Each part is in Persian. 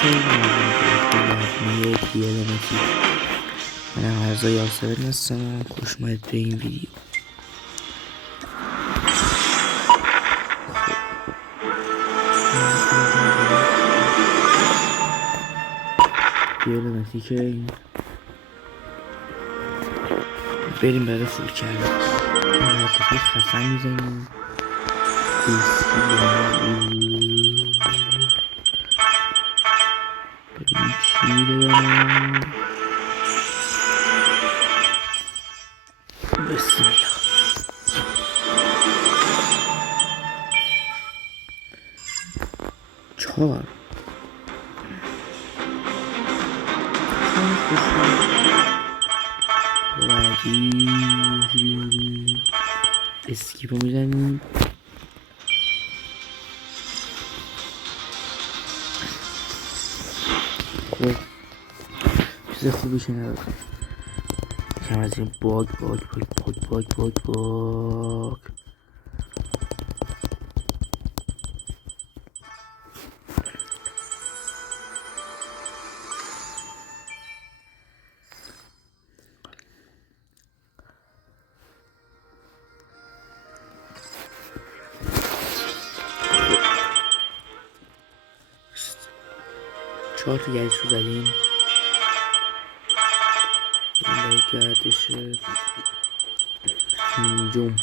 چه مردم که دیالمتی منم عرضای آسابت هستم. خوش اومدید به این ویدیو. دیالمتی که بریم برای فول کردن حرکتی خفن میزنیم. ببینیم چی میده برم. بسم الله. چهار بعدی اسکیپو میزنیم. خب چیز خوبی که نداره کم از این باگ چهار تا گردش رو زدیم. این گردش پنجم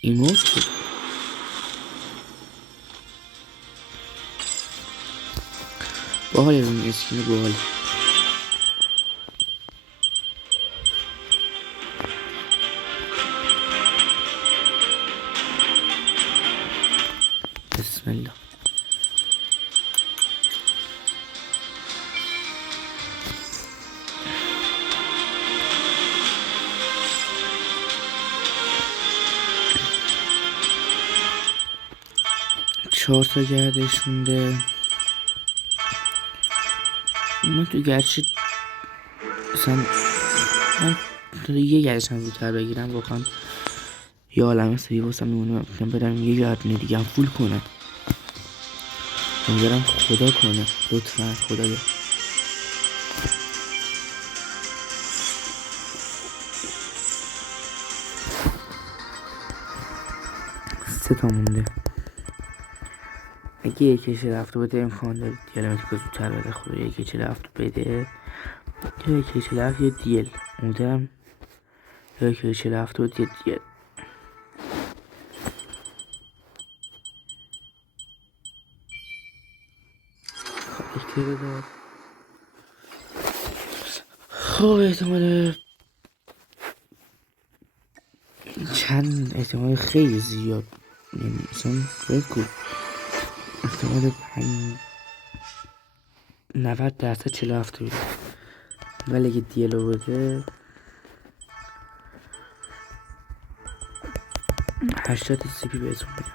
ایموت شد. باحال این اسکین باحال. بسم الله. چهار تا گردش مونده. من تو گردش مثلا من تو یه گردش هم زودتر بگیرم واقعا یه عالمه سری واسم میمونه. من برم یه گردنه دیگه هم فول کنم. امیدوارم خدا کنه لطفا خدایا. سه تا مونده. اگه یکیش رفت بده امکان داره دیالمتی که زودتر بده. خدا یکیش رفت بده یا یکیش رفت یه دیل امیدوارم یا یکیش رفت بده یه دیل. خالی داد. خب احتمال چند احتمال خیلی زیاد مثلا بگو احتمال 90% 47 بوده. ولی اگه دیلو بده 80 سی پی بهتون میدم.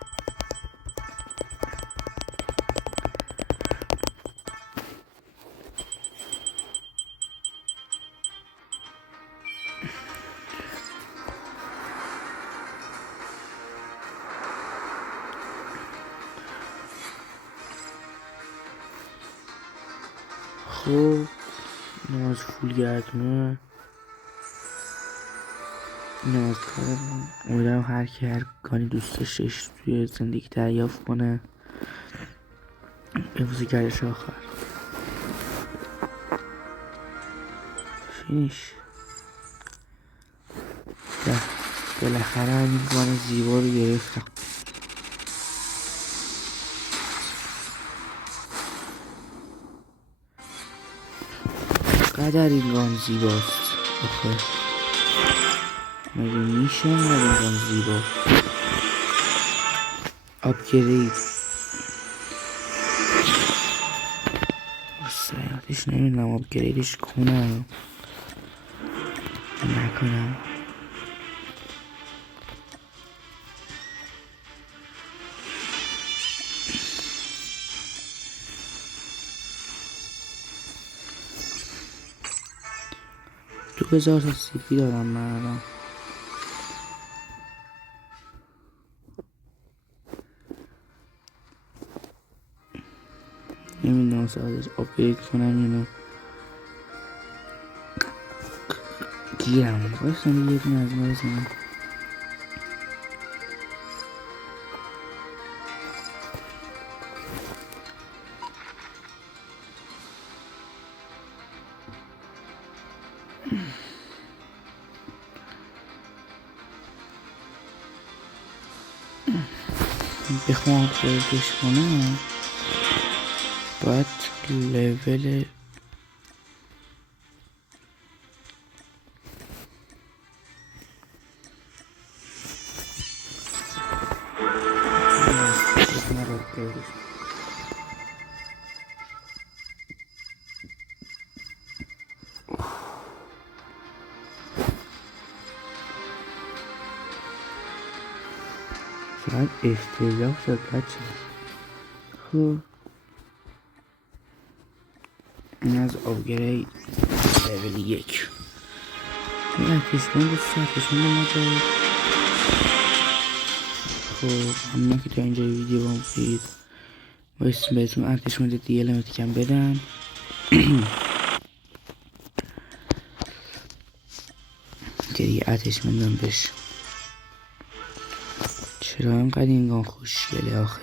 خب نماز فول گردونه نماز کارمون. امیدوارم هر کی هر کاری دوست داشتش توی زندگی دریافت کنه. امروز گردش آخر فینیش. بالاخره همین گان زیبا رو گرفتم. قدر این گان زیباست آخه مگه میشه این گان زیبا. آپگرید سیادش نمیدونم آپگریدش کنم نکنم. تو 1000 تا سی پی دارم من الان. نمیدونم ساعتش آپگرید کنم یا نه. گیرم باشم یه دونه از ما بزنم. بخوام خودش کنم باید لول باید استیلاف شد بچه. خب این از آبگره لول 1 این ارتشمند سرتشمند ما دارد. خب همونه که تا اینجا ویدیو با بودید بایستیم بهتون ارتشمند دیگه لمت کم بدم. که دیگه ارتشمندم بشه. چرا اینقدر اینگان خوشگله آخه.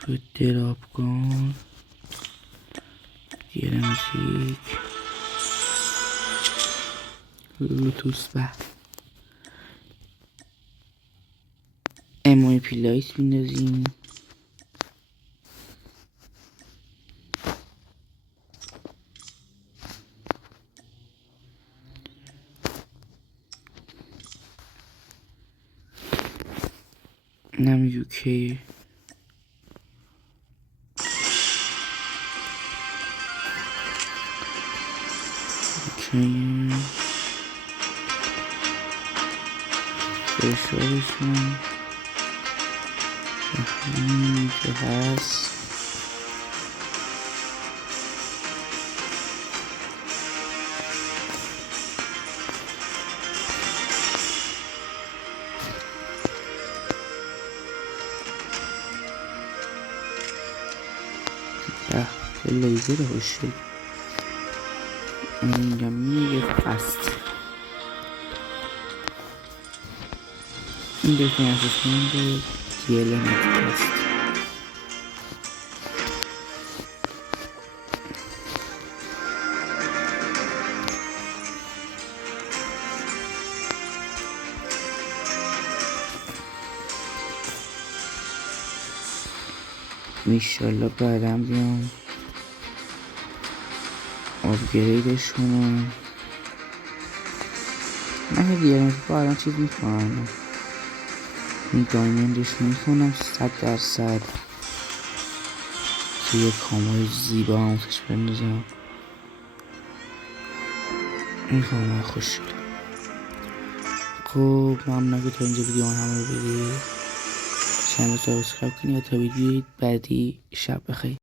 فوت دراب کن یه موزیک لوتوس به امای پیلایس بیندازیم. نم یوکی اوکی فشارشون که هست. لیزر خوشی اینجا میگه فست این بهترین ارتشمند دیلمت هست. انشالله بعدم بیام آپگریدش کنم. من دیگه با الان چیز میکنم این دایمندش میکنم 100% که یه کامای زیبا همونتش بندازم. این کامای خوش بود. خب ممنون که تا اینجا ویدیو همه رو بدید. چند تا سابسکرایب کنید تا ویدیو بعدی. شب بخیر.